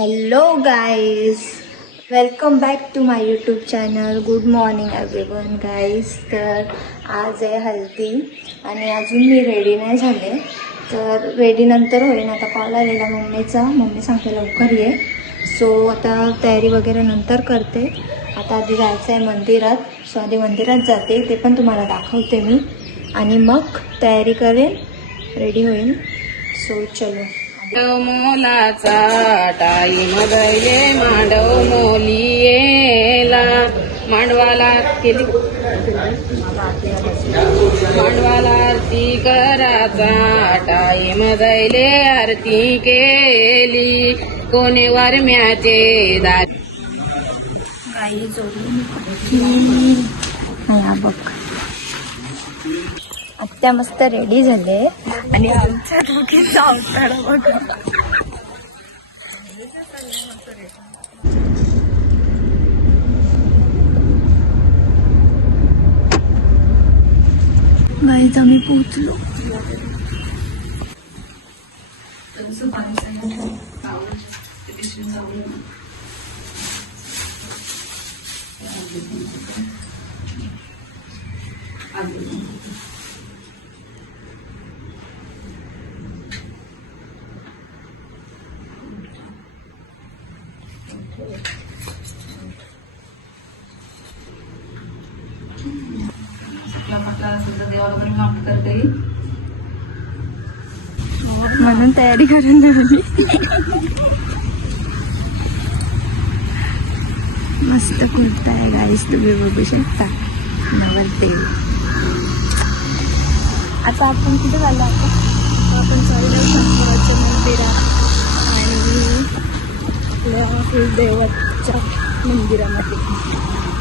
Hello guys, welcome back to my YouTube channel. Good morning everyone guys. तर आज आहे हल्दी आणि अजून मी रेडी नाही झाले, तर रेडी नंतर होईन. आता कॉल आलेला मम्मीचा, मम्मी सांगते लवकर ये. सो आता तयारी वगैरे नंतर करते. आता आधी जायचं आहे मंदिरात, सो आधी मंदिरात जाते, ते पण तुम्हाला दाखवते मी आणि मग तयारी करेन, रेडी होईन. सो चलो. मोलाचा टाईम गैले मांडव मोलियेला मांडवाला केली मांडवाला आरती कराचा टाईम गैले आरती केली कोणे वरम्याचे दार गाई जोडली बघ. आत्या मस्त रेडी झाले आणि आमच्या दोघींचा अवतार बघा. गाईज आम्ही पोचलो. म्हणून तयारी करून ठेवली. मस्त कुर्ता आहे गाईस, तुम्ही बघू शकता. नवरदेव. आता आपण कुठे झालो? आपण चाललो शंकराच्या मंदिरात आणि आपल्या कुलदेवच्या मंदिरामध्ये.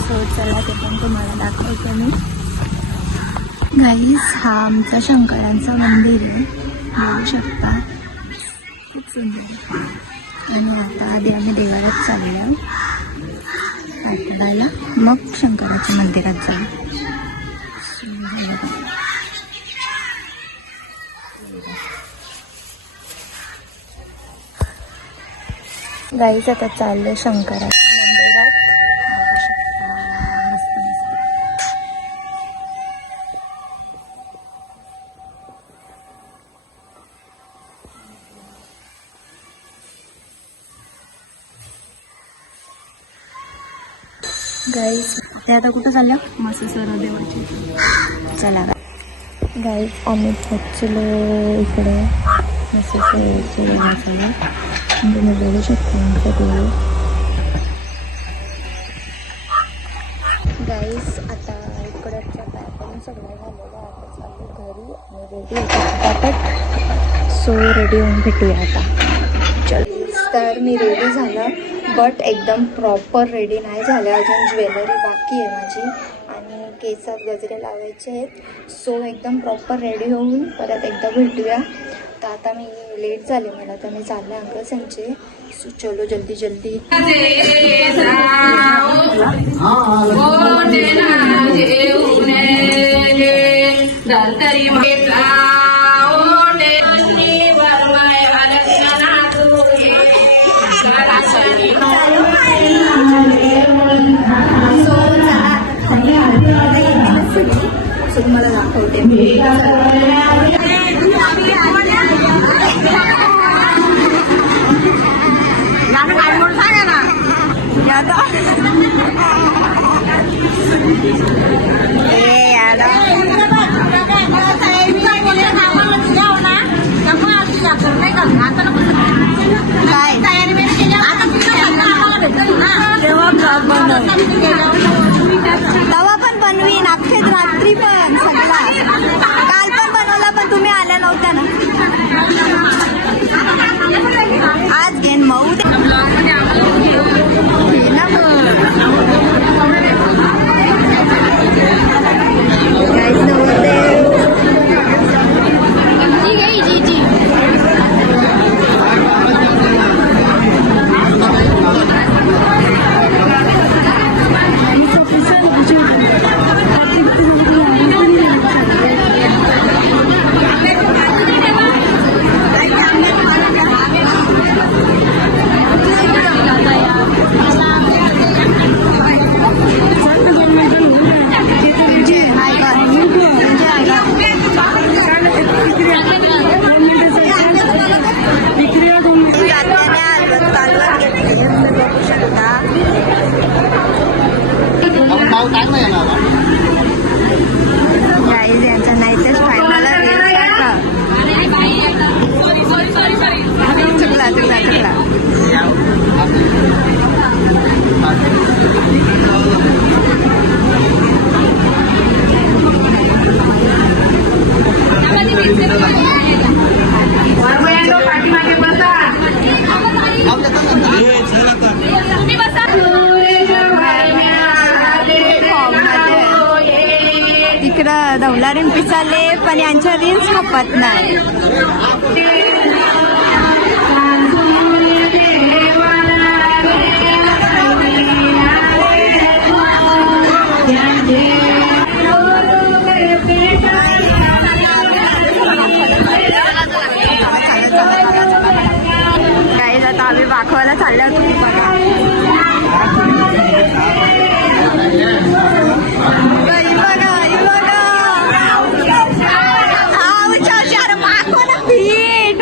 सो चला, ते पण तुम्हाला दाखवते मी. गाईस, हा आमचा शंकरांचा मंदिर आहे, बघू शकता. खूप सुंदर. आणि आता आधी आम्ही देवालाच चाललो आठवड्याला, मग शंकराच्या मंदिरात जाऊ. गाईस, आता चाललोय शंकराच्या मंदिरात. गाईस, ते आता कुठं चाललं? मस्त देवाची. चला गाईस, आम्ही पोचलो इकडे मस्त देवाचं. तुम्ही बघू शकता आमचं देव. गाईस, आता इकडच्या पॅटर्न सगळं झालेलं आहे. आता चालू घरी आणि रेडी होतो पटापट. सो रेडी होऊन भेटूया आता. चल. तर मी रेडी झालं, बट एकदम प्रॉपर रेडी नाही झालं. अजून ज्वेलरी बाकी आहे माझी आणि केसात गजरे लावायचे आहेत. सो एकदम प्रॉपर रेडी होऊन परत एकदा भेटूया. तर आता मी लेट झाले, मला तर मी चालले अंकल्स यांचे. सो चलो जल्दी जल्दी. सो तुम्हाला दाखवते मी. तवा पण बनवीन, अख्खेच रात्री पण सगळा. काल पण बनवला, पण तुम्ही आल्या नव्हत्या ना. आज घेन मऊ दे ना चालवत घेतली तुम्ही बघू शकता. गाईज यांचा नाहीतच फायनल चुकला चुकला चुकला. तिकडं धवलारीन पिसाले पण यांच्या रील्स खपत नाही. काही आता आम्ही वाखवायला चालल्या तुम्ही बघा.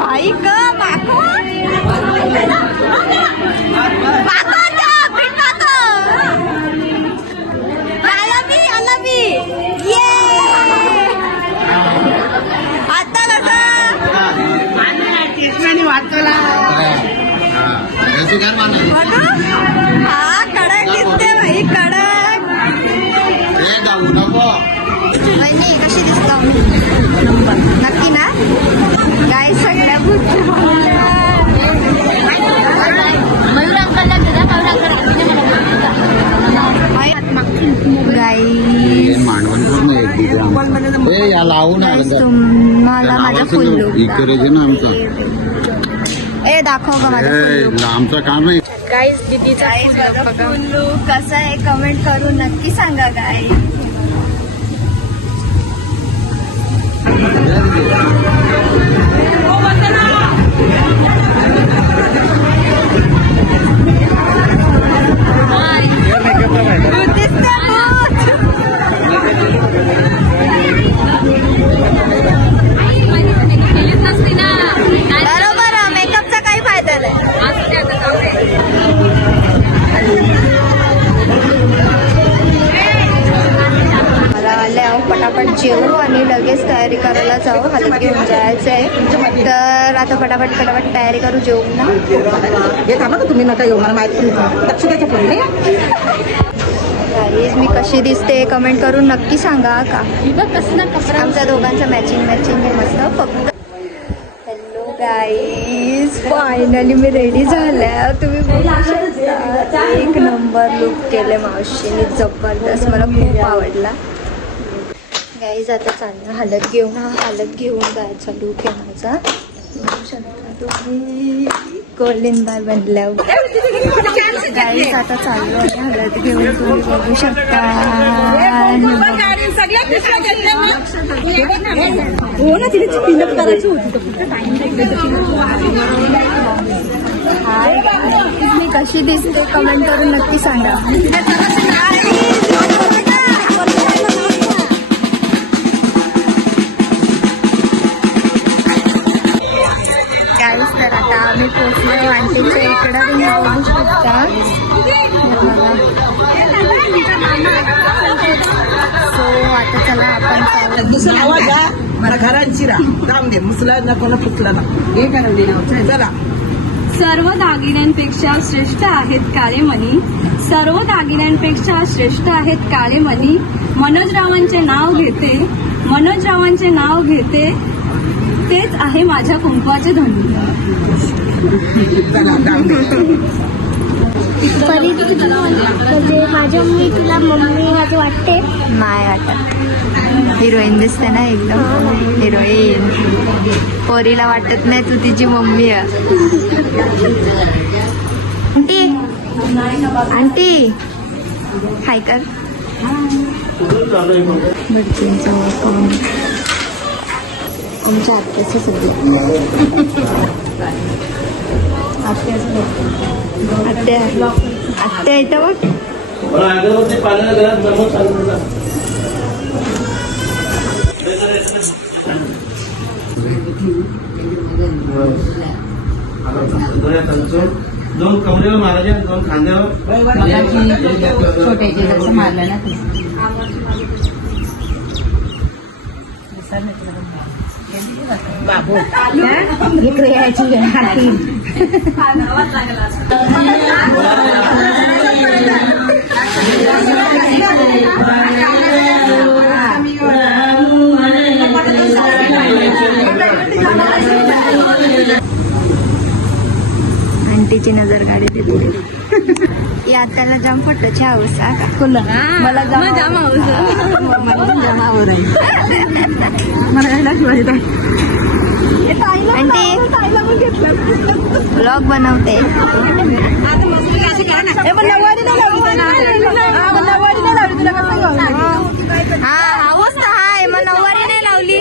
भाई ग माखन आला मी ये आता वाचला हा कडक दिसते भाई कडक. नाही कशी दिसतो नक्की ना काय सगळ्या तुम्हाला माझा फुल ए दाखव का माझा आमचं काम आहे. गाईज दीदीचा फुल लुक कसा आहे कमेंट करून नक्की सांगा गाय. बरोबर मेकअपचा काही फायदा नाही. पटापट जेवू आणि लगेच तयारी करायला जाऊ. हलत घेऊन जायचं आहे तर आता पटापट तयारी करू जेवू ना. हे थांबा का तुम्ही नका येऊ मला माहिती लक्ष द्यायचं पण गाईज मी कशी दिसते कमेंट करून नक्की सांगा का. आमच्या दोघांचं मॅचिंग आहे मस्त. फक्त हॅलो गाईज फायनली मी रेडी झाल्या. तुम्ही बघू शकता एक नंबर लुक केले मावशीने जबरदस्त. मला खूप आवडला. गाईज आता चालणं हालत घेऊन जायचा लुक आहे माझा. बघू शकता तुम्ही गोल्डन बार बनल्यावर. गाईज आता चाललो आणि हालत घेऊन तुम्ही बघू शकता. मी कशी दिसते कमेंट करून नक्की सांगा. तर आता आम्ही पोचलो आंटीच्या इकडं. तुम्ही बघू शकता. सो आता चला आपण मला घरांची राम दे मुसला नको ना फुटला ना हे ठरवले चला. सर्व दागिन्यांपेक्षा श्रेष्ठ आहेत काळेमणी. सर्व दागिन्यांपेक्षा श्रेष्ठ आहेत काळेमणी. मनोजरावांचे नाव घेते तेच आहे माझ्या कुंकवाचे धनी. माझ्या तुला मम्मी माझं वाटते नाही वाटत. हिरोईन दिसते ना एकदम हिरोईन. पोरीला वाटत नाही तू तिची मम्मी आहे. आंटी हाय कर. तुमच्या आत्याचं सध्या आत्या येतं बघ. दोन हातांचून दोन कमरेवर मारायचे दोन खांद्यावर छोट्याचे जसं मारलं ना ते बाबू इकडे यायची हाती आंटीची नजर काढे या त्याला जाम फटोची हाऊस मला जाम आंटी ब्लॉग बनवते हा हाऊस ना हाय मग नऊवारी नाही लावली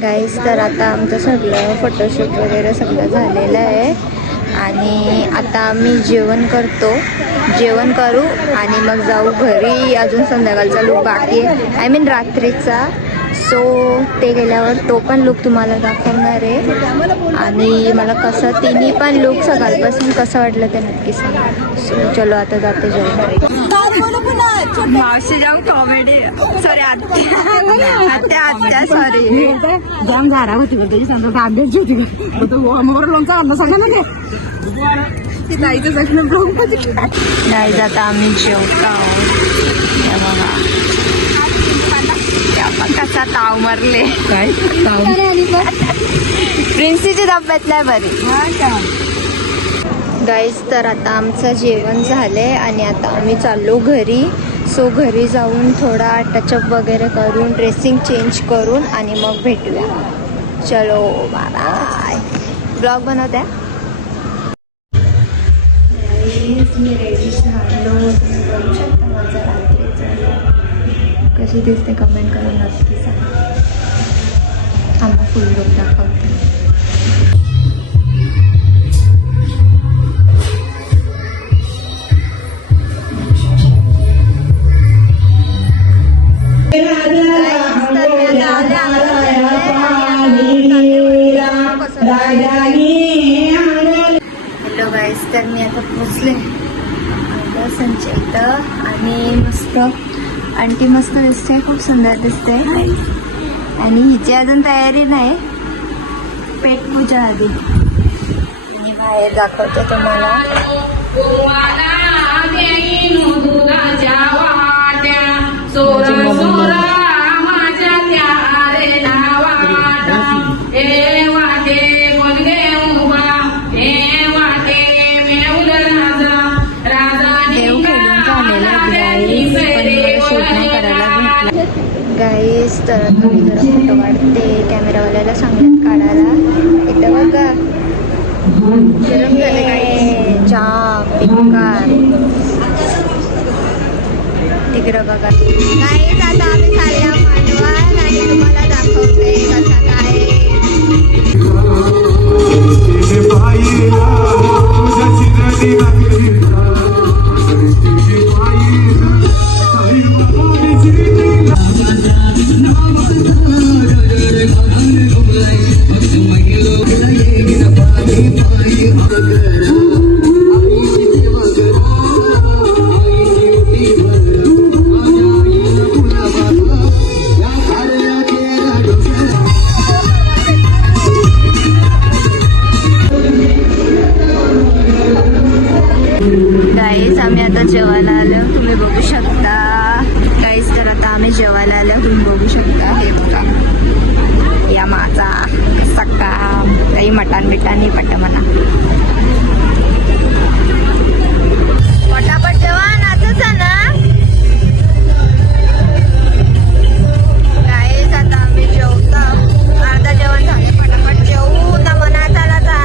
गाईस. तर आता आमचं सगळं फोटोशूट वगैरे सगळं झालेलं आहे आणि आता आम्ही जेवण करू आणि मग जाऊ घरी. अजून संध्याकाळचा लुक बाकी आहे, आय मीन रात्रीचा. सो ते गेल्यावर तो पण लुक तुम्हाला दाखवणार आहे आणि मला कसं तिन्ही पण लुक सकाळपासून कसं वाटलं ते नक्की सांगा. सो चलो आता जाते जेवण. मावशी जाम कॉमेडी सॉरी आत्या सॉरी जाम झाडा होती त्याची सांगतो आंब्याची होती मोर लोणचा आणलं सांगा ना ते ताईचं प्रश्न नाही जात आम्ही जेवतो आहोत. हे बघा कसा ताव मारले काय प्रिन्सीची तब्येत नाही बरी गाईज. तर आता आमचं जेवण झालंय आणि आता आम्ही चाललो घरी. सो घरी जाऊन थोडा टचअप वगैरे करून ड्रेसिंग चेंज करून आणि मग भेटूया. चलो बाय. ब्लॉग बनवत्या. मी रेडी झालो, तुम्ही बघू शकता माझं रात्रीचं कशी दिसते कमेंट करून नक्की सांगा. आम्ही फुल लुक दाखवते. हॅलो गाईस. तर मी आता पोचले संचय इथं आणि मस्त आंटी मस्त दिसते, खूप सुंदर दिसते आणि हिची अजून तयारी नाही, पेटपूजा आधी. आणि बाहेर दाखवते तुम्हाला. गाईस तर तुम्ही जरा फोटो काढते, कॅमेरावाल्याला सांगत काढायला. इथं बघा गरम झाले गाईस, जाम बेकार. तिकडं बघा गाईस. आता आम्ही चालल्या मांडवाल आणि तुम्हाला दाखवते कसं काय. गाईस आम्ही आता जेवायला आलो, तुम्ही बघू शकता. गाईस तर आता आम्ही जेवायला आलो, तुम्ही बघू शकता. हे बघा या माझा सक्का काही मटण बिटाणी पट म्हणा. पटापट जेवा नाचच ना. गाईस आता आम्ही जेवतो, अर्धा जेवण झाले. पटापट जेवू ना म्हणा. चला जा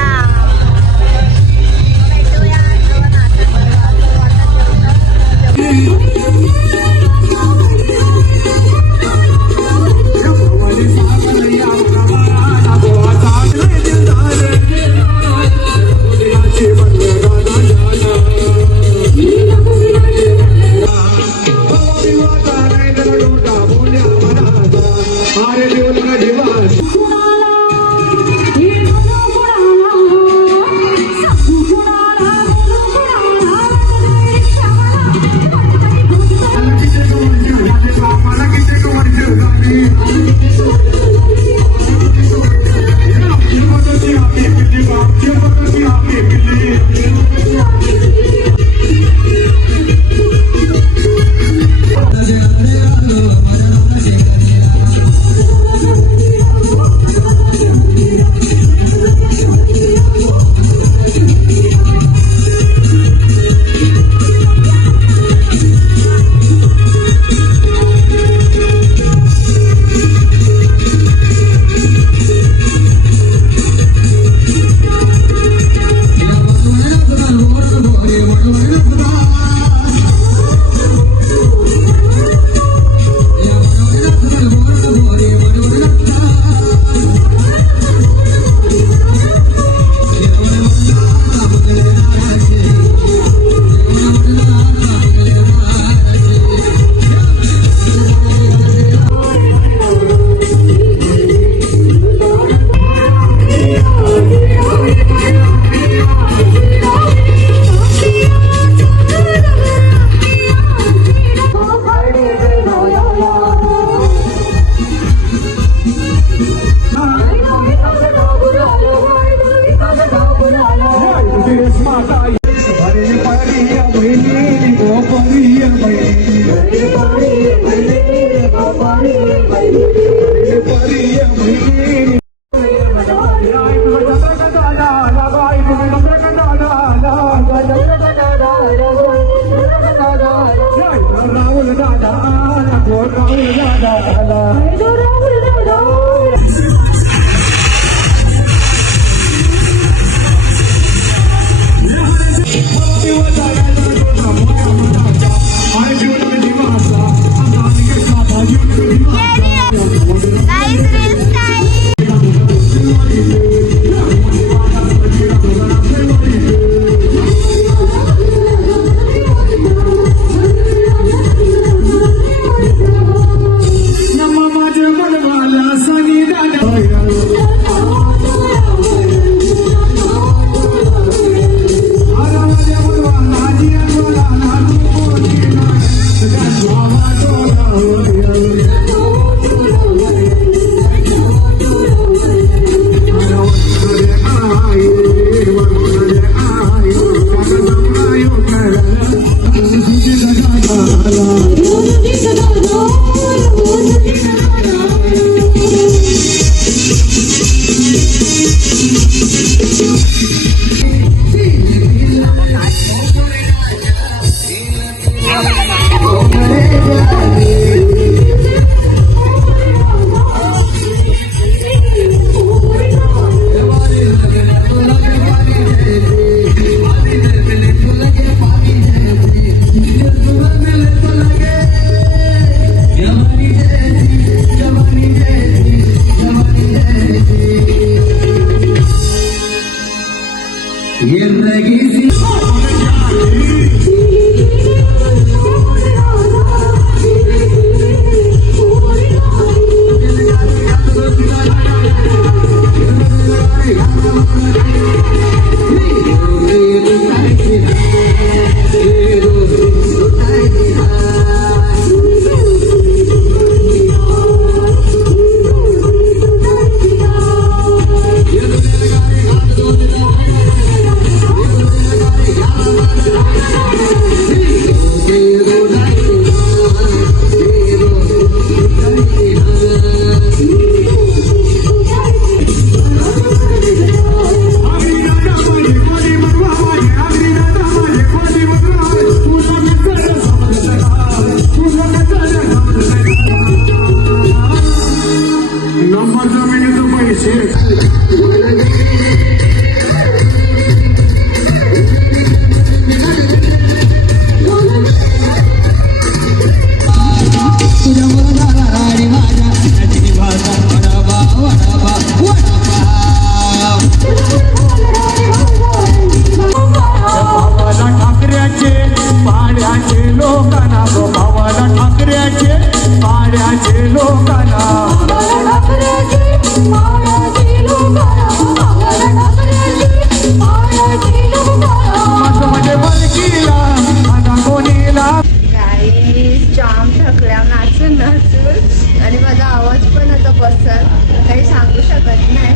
जाम थकल्या नाचून नाचून आणि माझा आवाज पण आता बसल काही सांगू शकत नाही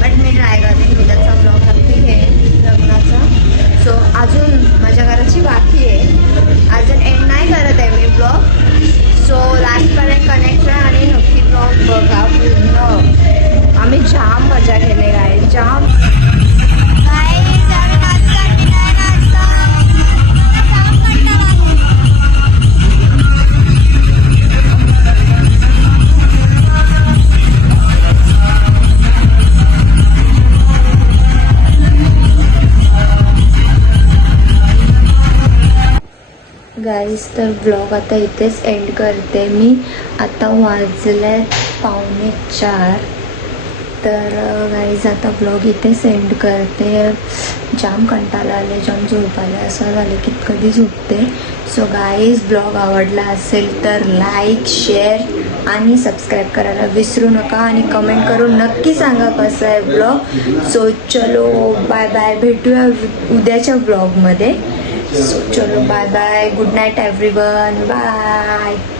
बट मी ट्राय करते उद्याचा ब्लॉग नक्की हे लग्नाचा. सो अजून माझ्या घराची बाकी आहे, अजून एंड नाही करत आहे मी ब्लॉग. सो लास्टपर्यंत कनेक्ट राहा आणि नक्की ब्लॉग बघा पूर्ण. आम्ही जाम मजा केली आहे, जाम. गाईज तर ब्लॉग आता इथेच एंड करते मी. आता वाजले 3:45. तर गाईज आता ब्लॉग इथेच एंड करते. जाम कंटाळा आले, जाम झोप आले, असं झालं की कधी झोपते. सो गाईज ब्लॉग आवडला असेल तर लाईक, शेअर आणि सबस्क्राईब करायला विसरू नका आणि कमेंट करून नक्की सांगा कसं आहे ब्लॉग. सो चलो बाय बाय, भेटूया उद्याच्या ब्लॉगमध्ये. So, chalo, bye bye. Good night, everyone. Bye.